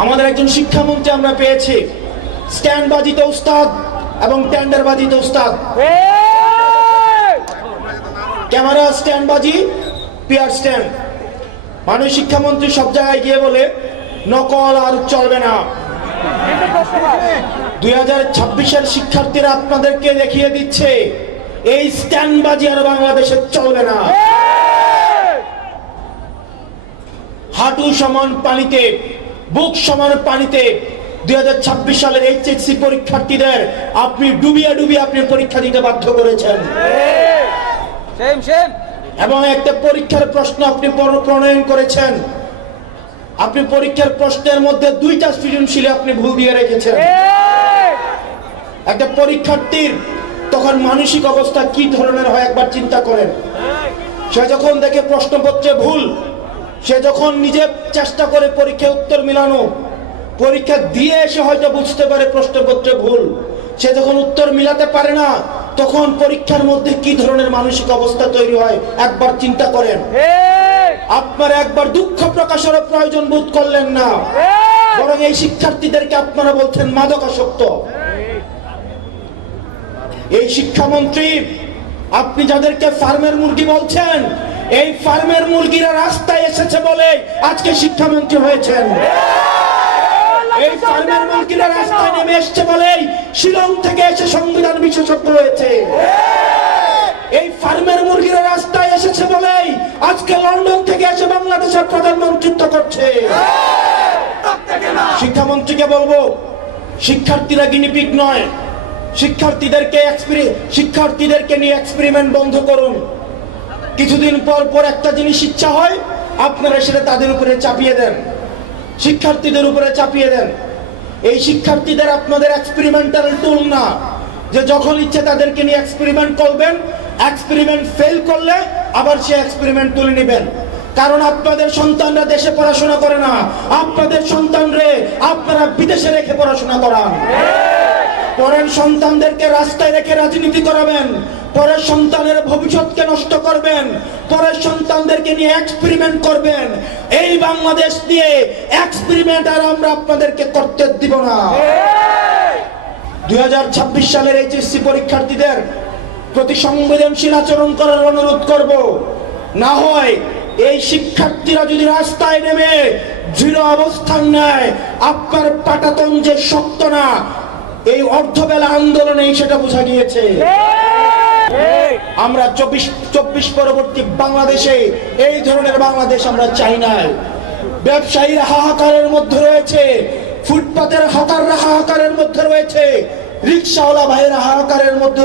আমাদের একজন শিক্ষামন্ত্রী আমরা পেয়েছি, স্ট্যান্ডবাজিতে উস্তাদ এবং টেন্ডারবাজিতে উস্তাদ। ক্যামেরা স্ট্যান্ডবাজি, পিয়ার স্ট্যান্ড। মাননীয় শিক্ষামন্ত্রী সব জায়গায় গিয়ে বলে নকল আর চলবে না। 2026-এর শিক্ষার্থীরা আপনাদেরকে দেখিয়ে দিচ্ছে এই স্ট্যান্ডবাজি আর বাংলাদেশে চলবে না। হাঁটু সমান পানিতে, বুক সমান পানিতে 2026 সালের এইচএসসি পরীক্ষার্থীদের আপনি ডুবিয়ে ডুবিয়ে আপনি পরীক্ষা দিতে বাধ্য করেছেন। এবং একটা পরীক্ষার প্রশ্ন আপনি প্রণয়ন করেছেন, আপনি পরীক্ষার প্রশ্নের মধ্যে 2টা সৃজনশীল আপনি ভুল দিয়ে রেখেছেন। একটা পরীক্ষার্থীর তখন মানসিক অবস্থা কি ধরনের হয় একবার চিন্তা করেন। সে যখন দেখে প্রশ্নপত্রে ভুল, সে যখন নিজে চেষ্টা করে পরীক্ষায় উত্তর মিলানো, পরীক্ষা দিয়ে এসে হয়তো বুঝতে পারে প্রশ্নপত্রে ভুল, সে যখন উত্তর মিলাতে পারে না, তখন পরীক্ষার মধ্যে কি ধরনের মানসিক অবস্থা তৈরি হয় একবার চিন্তা করেন। আপনারা একবার দুঃখ প্রকাশের প্রয়োজন বোধ করলেন না, বরং এই শিক্ষার্থীদেরকে আপনারা বলছেন মাদকাসক্ত। এই শিক্ষামন্ত্রী, আপনি যাদেরকে ফার্মের মুরগি বলছেন, এই ফার্মের মুরগিরা রাস্তায় এসেছে বলে আজকে শিক্ষামন্ত্রী হয়েছেন। এই ফার্মের মুরগিরা রাস্তায় নেমে এসেছে বলেই শিলং থেকে এসে সংবিধান বিশেষজ্ঞ হয়েছে। এই ফার্মের মুরগিরা রাস্তায় এসেছে বলেই আজকে লন্ডন থেকে এসে বাংলাদেশের প্রধানমন্ত্রিত্ব করছে। শিক্ষামন্ত্রীকে বলবো, শিক্ষার্থীরা গিনিপিগ নয়, শিক্ষার্থীদেরকে নিয়ে এক্সপেরিমেন্ট বন্ধ করুন। কিছুদিন পর পর একটা জিনিস ইচ্ছা হয়, আপনারা সেটা তাদের উপরে চাপিয়ে দেন, শিক্ষার্থীদের উপরে চাপিয়ে দেন। এই শিক্ষার্থীদের আপনাদের এক্সপেরিমেন্টাল টুল না, যে যখন ইচ্ছে তাদেরকে নিয়ে এক্সপেরিমেন্ট করবেন, এক্সপেরিমেন্ট ফেল করলে আবার সে এক্সপেরিমেন্ট তুলে নেবেন। কারণ আপনাদের সন্তানরা দেশে পড়াশোনা করে না, আপনাদের সন্তানরে আপনারা বিদেশে রেখে পড়াশোনা করান। পরের সন্তানদেরকে রাস্তায় রেখে রাজনীতি করাবেন, পরের সন্তানের ভবিষ্যৎকে নষ্ট করবেন, পরের সন্তানদেরকে নিয়ে এক্সপেরিমেন্ট করবেন। এই বাংলাদেশ নিয়ে এক্সপেরিমেন্ট আর আমরা আপনাদেরকে করতে দিব না। 2026 সালের এইচএসসি পরীক্ষার্থীদের প্রতি সংবেদনশীল আচরণ করার অনুরোধ করব। না হয় এই শিক্ষার্থীরা যদি রাস্তায় নেমে দৃঢ় অবস্থান নেয়, আপনার পাটাতন যে শক্ত না, এই অর্ধবেলা আন্দোলনে সেটা বোঝা গিয়েছে। আমরা 24 পরবর্তী বাংলাদেশে এই ধরনের বাংলাদেশ আমরা চাই না। ব্যবসায়ীরা হাহাকারের মধ্যে রয়েছে, ফুটপাতের হকাররা হাহাকারের মধ্যে রয়েছে, রিক্সাওয়ালা ভাইয়েরা হাহাকারের মধ্যে